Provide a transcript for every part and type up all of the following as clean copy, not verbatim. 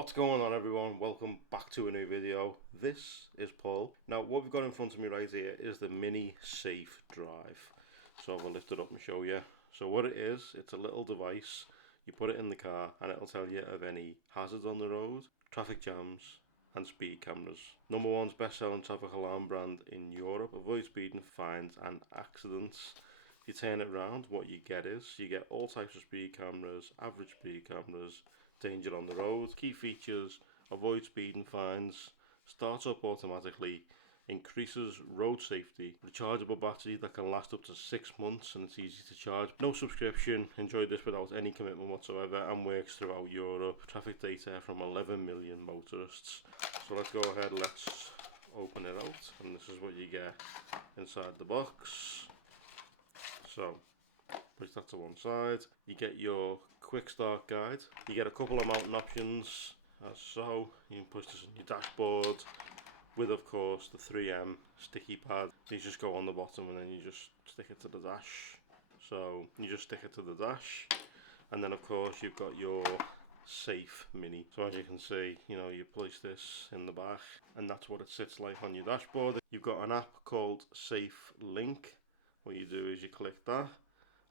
What's going on, everyone? Welcome back to a new video. This is Paul. Now what we've got in front of me right here is the mini safe drive. So I'll lift it up and show you. So what it is, it's a little device. You put it in the car and it'll tell you of any hazards on the road, traffic jams and speed cameras. Number one's best-selling traffic alarm brand in Europe. Avoid speeding, fines and accidents. If you turn it around, what you get is you get all types of speed cameras, average speed cameras, danger on the road. Key features: avoid speeding, fines, starts up automatically, increases road safety, rechargeable battery that can last up to 6 months and it's easy to charge. No subscription, enjoy this without any commitment whatsoever and works throughout Europe. Traffic data from 11 million motorists. So let's go ahead, let's open it out, and this is what you get inside the box. So place that to one side. You get your quick start guide. You get a couple of mounting options as so. You can push this on your dashboard with, of course, the 3M sticky pad. These just go on the bottom and then you just stick it to the dash. So you just stick it to the dash, and then of course you've got your safe mini. So as you can see, you place this in the back and that's what it sits like on your dashboard. You've got an app called Safe Link. What you do is you click that.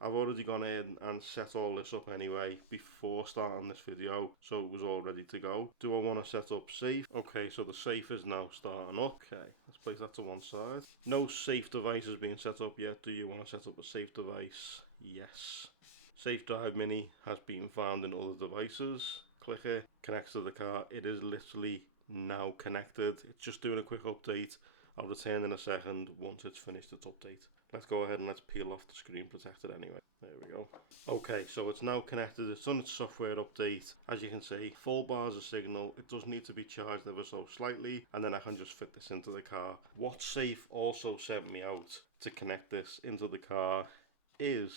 I've already gone in and set all this up anyway before starting this video, so it was all ready to go. Do I want to set up safe? Okay, so the safe is now starting up. Okay, let's place that to one side. No safe device has been set up yet. Do you want to set up a safe device? Yes. Safe Drive Mini has been found in other devices. Click it, connects to the car. It is literally now connected. It's just doing a quick update. I'll return in a second once it's finished its update. Let's go ahead and let's peel off the screen protector anyway. There we go. Okay, so it's now connected. It's done its software update. As you can see, full bars of signal. It does need to be charged ever so slightly, and then I can just fit this into the car. What Safe also sent me out to connect this into the car is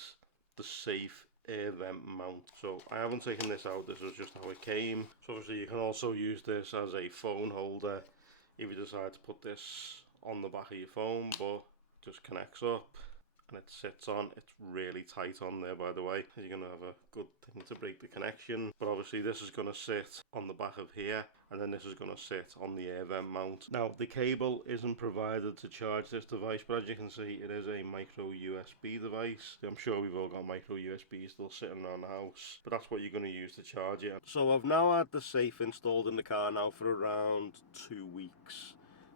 the Safe air vent mount. So I haven't taken this out. This was just how it came. So obviously you can also use this as a phone holder if you decide to put this on the back of your phone, but just connects up and it sits on. It's really tight on there, by the way. You're going to have a good thing to break the connection, but obviously this is going to sit on the back of here, and then this is going to sit on the air vent mount. Now the cable isn't provided to charge this device, but as you can see, it is a micro USB device. I'm sure we've all got micro USBs still sitting around the house, but that's what you're going to use to charge it. So I've now had the Safe installed in the car now for around 2 weeks.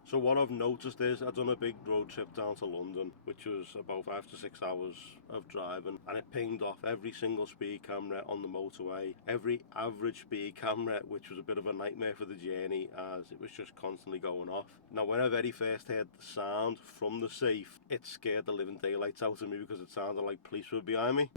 So what I've noticed is I've done a big road trip down to London, which was about 5 to 6 hours of driving, and it pinged off every single speed camera on the motorway, every average speed camera, which was a bit of a nightmare for the journey as it was just constantly going off. Now when I very first heard the sound from the Safe, it scared the living daylights out of me because it sounded like police were behind me.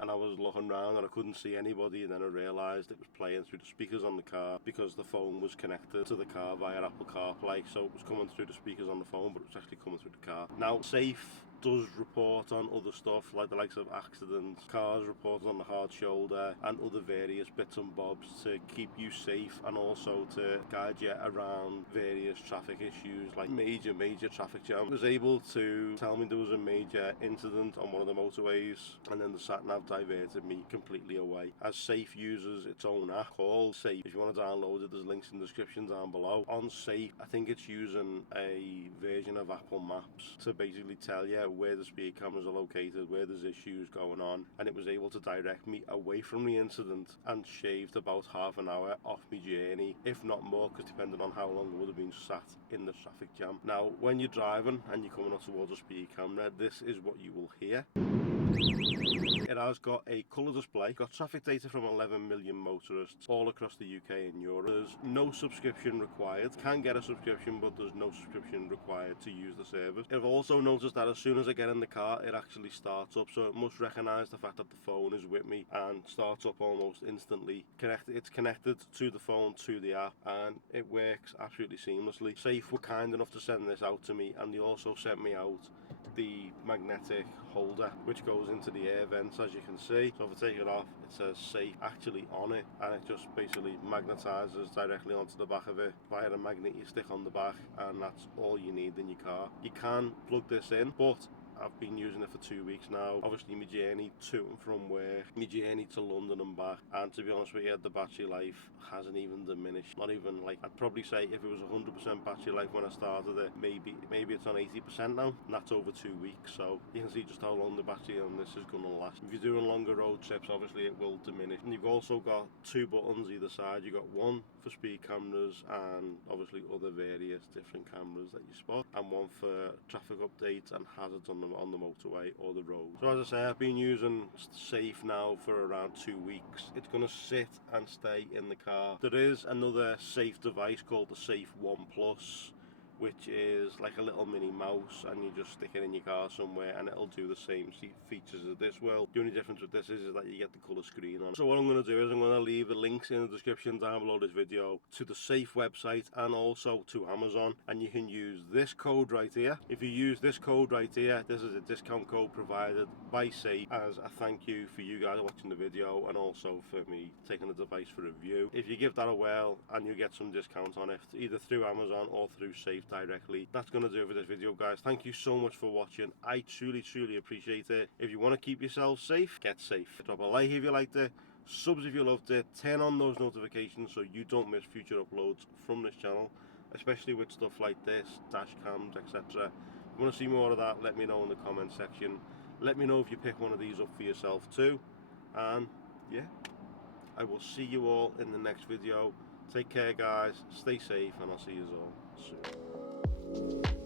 And I was looking around and I couldn't see anybody, and then I realised it was playing through the speakers on the car because the phone was connected to the car via Apple CarPlay, so it was coming through the speakers on the phone, but it was actually coming through the car. Now Safe does report on other stuff like the likes of accidents, cars reported on the hard shoulder and other various bits and bobs to keep you safe and also to guide you around various traffic issues like major traffic jam. It was able to tell me there was a major incident on one of the motorways, and then the sat nav diverted me completely away. As Safe uses its own app called Safe. If you want to download it, there's links in the description down below. On Safe, I think it's using a version of Apple Maps to basically tell you where the speed cameras are located, where there's issues going on, and it was able to direct me away from the incident and shaved about half an hour off my journey, if not more, because depending on how long I would have been sat in the traffic jam. Now when you're driving and you're coming up towards a speed camera, this is what you will hear. It has got a colour display, got traffic data from 11 million motorists all across the UK and Europe. There's no subscription required. Can get a subscription, but there's no subscription required to use the service. I've also noticed that as soon as I get in the car, it actually starts up, so it must recognise the fact that the phone is with me and starts up almost instantly. It's connected to the phone, to the app, and it works absolutely seamlessly. Safe were kind enough to send this out to me, and they also sent me out the magnetic holder which goes into the air vents, as you can see. So if I take it off, it says Safe actually on it, and it just basically magnetizes directly onto the back of it via a magnet you stick on the back, and that's all you need in your car. You can plug this in, but I've been using it for 2 weeks now. Obviously my journey to and from work, my journey to London and back, and to be honest with you, the battery life hasn't even diminished. Not even, like, I'd probably say if it was 100% battery life when I started it, maybe it's on 80% now, and that's over 2 weeks. So you can see just how long the battery on this is going to last. If you're doing longer road trips, obviously it will diminish. And you've also got 2 buttons either side. You've got one for speed cameras and obviously other various different cameras that you spot, and one for traffic updates and hazards on the motorway or the road. So as I say, I've been using Saphe now for around 2 weeks. It's going to sit and stay in the car. There is another Saphe device called the Saphe 1 Plus, which is like a little mini mouse, and you just stick it in your car somewhere and it'll do the same features as this will. The only difference with this is that you get the colour screen on. So what I'm going to do is I'm going to leave the links in the description down below this video to the Saphe website and also to Amazon, and you can use this code right here. If you use this code right here, this is a discount code provided by Saphe as a thank you for you guys watching the video and also for me taking the device for review. If you give that a whirl, and you get some discount on it either through Amazon or through Saphe directly. That's going to do it for this video, guys. Thank you so much for watching. I truly appreciate it. If you want to keep yourself safe, get safe. Drop a like if you liked it, subs if you loved it, turn on those notifications so you don't miss future uploads from this channel, especially with stuff like this, dash cams, etc. If you want to see more of that, let me know in the comment section. Let me know if you pick one of these up for yourself too. And yeah, I will see you all in the next video. Take care, guys. Stay safe, and I'll see you all soon.